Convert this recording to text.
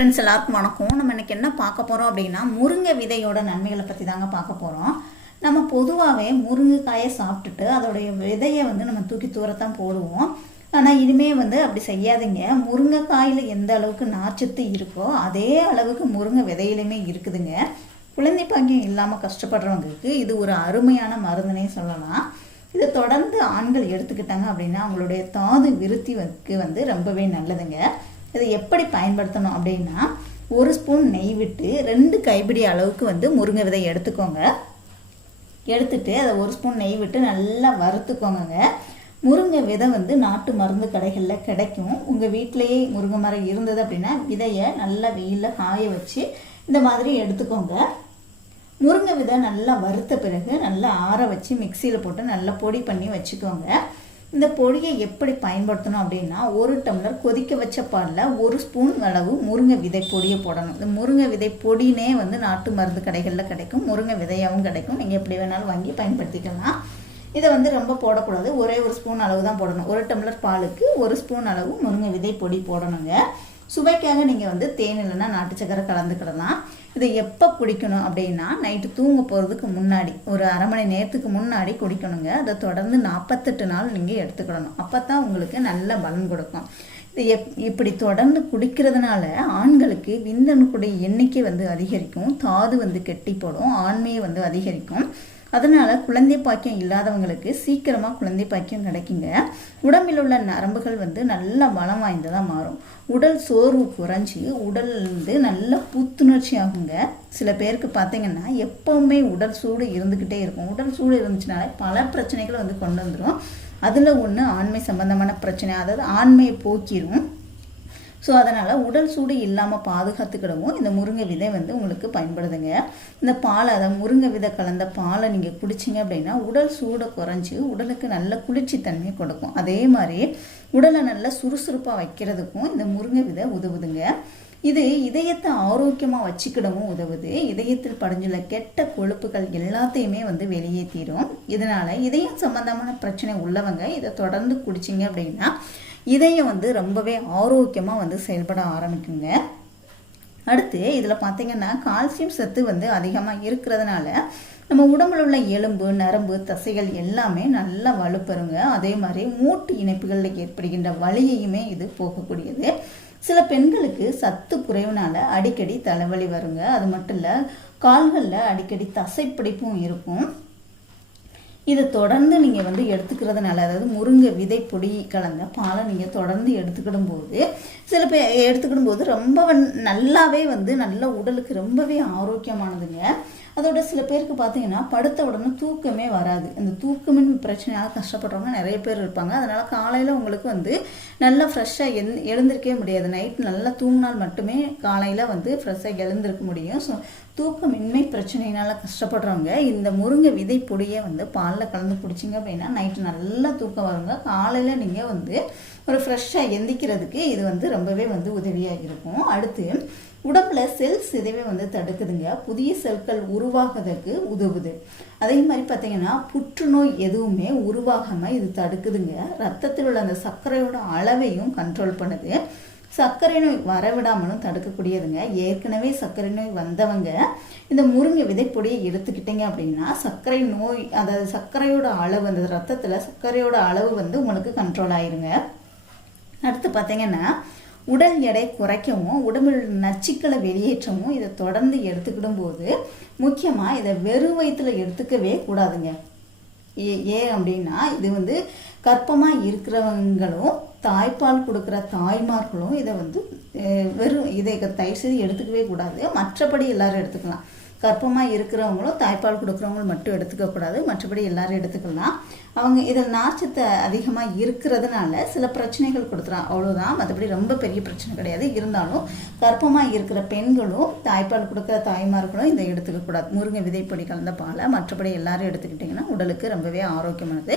Friends எல்லாருக்கும் வணக்கம். நம்ம இன்னைக்கு என்ன பார்க்க போகிறோம் அப்படின்னா முருங்கை விதையோட நன்மைகளை பற்றி தாங்க பார்க்க போகிறோம் நம்ம பொதுவாகவே முருங்கைக்காயை சாப்பிட்டுட்டு அதோடைய விதையை வந்து நம்ம தூக்கி தூரத்தான் போடுவோம். ஆனால் இனிமே வந்து அப்படி செய்யாதீங்க. முருங்கைக்காயில் எந்த அளவுக்கு நார்ச்சத்து இருக்கோ அதே அளவுக்கு முருங்கை விதையிலுமே இருக்குதுங்க. குழந்தை பாக்கியம் இல்லாமல் கஷ்டப்படுறவங்களுக்கு இது ஒரு அருமையான மருந்துனே சொல்லலாம். இதை தொடர்ந்து ஆண்கள் எடுத்துக்கிட்டாங்க அப்படின்னா அவங்களுடைய தாது விருத்திக்கு வந்து ரொம்பவே நல்லதுங்க. இதை எப்படி பயன்படுத்தணும் அப்படின்னா ஒரு ஸ்பூன் நெய் விட்டு ரெண்டு கைப்பிடி அளவுக்கு வந்து முருங்கை விதை எடுத்துக்கோங்க. எடுத்துட்டு அதை ஒரு ஸ்பூன் நெய் விட்டு நல்லா வறுத்துக்கோங்க முருங்கை விதை வந்து நாட்டு மருந்து கடைகளில் கிடைக்கும். உங்கள் வீட்டிலேயே முருங்கை மரம் இருந்தது அப்படின்னா விதையை நல்லா வெயிலில் காய வச்சு இந்த மாதிரி எடுத்துக்கோங்க. முருங்கை விதை நல்லா வறுத்த பிறகு நல்லா ஆற வச்சு மிக்சியில் போட்டு நல்லா பொடி பண்ணி வச்சுக்கோங்க. இந்த பொடியை எப்படி பயன்படுத்தணும் அப்படின்னா ஒரு டம்ளர் கொதிக்க வச்ச பாலில் ஒரு ஸ்பூன் அளவு முருங்கை விதை பொடியை போடணும். இந்த முருங்கை விதை பொடினே வந்து நாட்டு மருந்து கடைகளில் கிடைக்கும். முருங்கை விதையாகவும் கிடைக்கும். நீங்கள் எப்படி வேணாலும் வாங்கி பயன்படுத்திக்கலாம். இதை வந்து ரொம்ப போடக்கூடாது. ஒரே ஒரு ஸ்பூன் அளவு தான் போடணும். ஒரு டம்ளர் பாலுக்கு ஒரு ஸ்பூன் அளவு முருங்கை விதை பொடி போடணுங்க. சுவைக்காக நீங்கள் வந்து தேன் இல்லைன்னா நாட்டு சக்கரை கலந்துக்கிடலாம். இதை எப்போ குடிக்கணும் அப்படின்னா நைட்டு தூங்க போகிறதுக்கு முன்னாடி ஒரு அரை மணி நேரத்துக்கு முன்னாடி குடிக்கணுங்க. அதை தொடர்ந்து நாற்பத்தெட்டு நாள் நீங்கள் எடுத்துக்கிடணும். அப்போ தான் உங்களுக்கு நல்ல பலன் கொடுக்கும். இது எப் இப்படி தொடர்ந்து குடிக்கிறதுனால ஆண்களுக்கு விந்தணுக்குடைய எண்ணிக்கை வந்து அதிகரிக்கும். தாது வந்து கெட்டி போடும் ஆண்மையை வந்து அதிகரிக்கும். அதனால் குழந்தை பாக்கியம் இல்லாதவங்களுக்கு சீக்கிரமாக குழந்தை பாக்கியம் கிடைக்குங்க. உடம்பில் உள்ள நரம்புகள் வந்து நல்ல பலம் வாய்ந்ததாக மாறும். உடல் சோர்வு குறைஞ்சி உடல் வந்து நல்ல புத்துணர்ச்சி ஆகுங்க. சில பேருக்கு பார்த்தீங்கன்னா எப்போவுமே உடல் சூடு இருந்துக்கிட்டே இருக்கும். உடல் சூடு இருந்துச்சுனாலே பல பிரச்சனைகளை வந்து கொண்டு வந்துடும் அதில் ஒன்று ஆண்மை சம்பந்தமான பிரச்சனை. அதாவது ஆண்மையை போக்கிடும் ஸோ அதனால் உடல் சூடு இல்லாமல் பாதுகாத்துக்கிடவும் இந்த முருங்கை விதை வந்து உங்களுக்கு பயன்படுதுங்க. இந்த பாலை அதை முருங்கை விதை கலந்த பாலை நீங்கள் குடிச்சிங்க அப்படின்னா உடல் சூடை குறைஞ்சி உடலுக்கு நல்ல குளிர்ச்சி தன்மை கொடுக்கும். அதே மாதிரி உடலை நல்லா சுறுசுறுப்பாக வைக்கிறதுக்கும் இந்த முருங்கை விதை உதவுதுங்க. இது இதயத்தை ஆரோக்கியமாக வச்சுக்கிடவும் உதவுது. இதயத்தில் படிஞ்சுள்ள கெட்ட கொழுப்புகள் எல்லாத்தையுமே வந்து வெளியேற்றிடும் இதனால் இதயம் சம்பந்தமான பிரச்சனை உள்ளவங்க இதை தொடர்ந்து குடிச்சிங்க அப்படின்னா இதயம் வந்து ரொம்பவே ஆரோக்கியமாக வந்து செயல்பட ஆரம்பிக்குங்க. அடுத்து இதில் பார்த்தீங்கன்னா கால்சியம் சத்து வந்து அதிகமாக இருக்கிறதுனால நம்ம உடம்புல உள்ள எலும்பு நரம்பு தசைகள் எல்லாமே நல்லா வலுப்பெறுங்க. அதே மாதிரி மூட்டு இணைப்புகளில் ஏற்படுகின்ற வலியையுமே இது போகக்கூடியது சில பெண்களுக்கு சத்து குறைவுனால அடிக்கடி தலைவலி வருங்க. அது மட்டும் இல்லை கால்களில் அடிக்கடி தசைப்பிடிப்பும் இருக்கும். இதை தொடர்ந்து நீங்கள் வந்து எடுத்துக்கிறதுனால அதாவது முருங்கை விதை பொடி கலந்த பாலை நீங்கள் தொடர்ந்து எடுத்துக்கிடும் போது சில பேர் எடுத்துக்கிடும் போது ரொம்ப நல்லாவே வந்து நல்ல உடலுக்கு ரொம்பவே ஆரோக்கியமானதுங்க. அதோட சில பேருக்கு பார்த்தீங்கன்னா படுத்த உடனே தூக்கமே வராது. இந்த தூக்கமின் பிரச்சனையாக கஷ்டப்படுறவங்க நிறைய பேர் இருப்பாங்க. அதனால் காலையில் உங்களுக்கு வந்து நல்லா ஃப்ரெஷ்ஷாக எந் எழுந்திருக்கவே முடியாது. நைட் நல்லா தூங்கினால் மட்டுமே காலையில் வந்து ஃப்ரெஷ்ஷாக எழுந்திருக்க முடியும். ஸோ தூக்கமின்மை பிரச்சனையினால் கஷ்டப்படுறவங்க இந்த முருங்கை விதை பொடியை வந்து பாலில் கலந்து குடிச்சிங்க அப்படின்னா நைட்டு நல்லா தூக்கம் வருங்க. காலையில் நீங்கள் வந்து ஒரு ஃப்ரெஷ்ஷாக எந்திக்கிறதுக்கு இது வந்து ரொம்பவே வந்து உதவியாக இருக்கும். அடுத்து உடம்புல செல் சிதைவை வந்து தடுக்குதுங்க. புதிய செல்கள் உருவாகிறதுக்கு உதவுது. அதே மாதிரி பார்த்தீங்கன்னா புற்றுநோய் எதுவுமே உருவாகாமல் இது தடுக்குதுங்க. ரத்தத்தில் உள்ள அந்த சர்க்கரையோட அளவையும் கண்ட்ரோல் பண்ணுது. சர்க்கரை நோய் வரவிடாமலும் தடுக்கக்கூடியதுங்க. ஏற்கனவே சர்க்கரை நோய் வந்தவங்க இந்த முருங்கை விதைப்பொடியை எடுத்துக்கிட்டீங்க அப்படின்னா சர்க்கரை நோய் அதாவது சர்க்கரையோட அளவு அந்த ரத்தத்தில் சர்க்கரையோட அளவு வந்து உங்களுக்கு கண்ட்ரோல் ஆயிருங்க. அடுத்து பார்த்தீங்கன்னா உடல் எடை குறைக்கவும் உடம்பில் நச்சுக்களை வெளியேற்றவும் இதை தொடர்ந்து எடுத்துக்கிடும் போது முக்கியமாக இதை வெறும் வயிற்றில் எடுத்துக்கவே கூடாதுங்க. ஏ ஏன் அப்படின்னா இது வந்து கற்பமாக இருக்கிறவங்களும் தாய்ப்பால் கொடுக்குற தாய்மார்களும் இதை வந்து வெறும் இதை தயவு செய்து எடுத்துக்கவே கூடாது. மற்றபடி எல்லாரும் எடுத்துக்கலாம். கர்ப்பமாக இருக்கிறவங்களும் தாய்ப்பால் கொடுக்குறவங்களும் மட்டும் எடுத்துக்கக்கூடாது மற்றபடி எல்லாரும் எடுத்துக்கலாம். அவங்க இதில் நார்ச்சத்து அதிகமாக இருக்கிறதுனால சில பிரச்சனைகள் கொடுத்துறான் அவ்வளோதான் மற்றபடி ரொம்ப பெரிய பிரச்சனை கிடையாது. இருந்தாலும் கர்ப்பமாக இருக்கிற பெண்களும் தாய்ப்பால் கொடுக்குற தாய்மார்களும் இதை எடுத்துக்கக்கூடாது முருங்கை விதைப்பொடி கலந்த பாலை மற்றபடி எல்லாரும் எடுத்துக்கிட்டிங்கன்னா உடலுக்கு ரொம்பவே ஆரோக்கியமானது.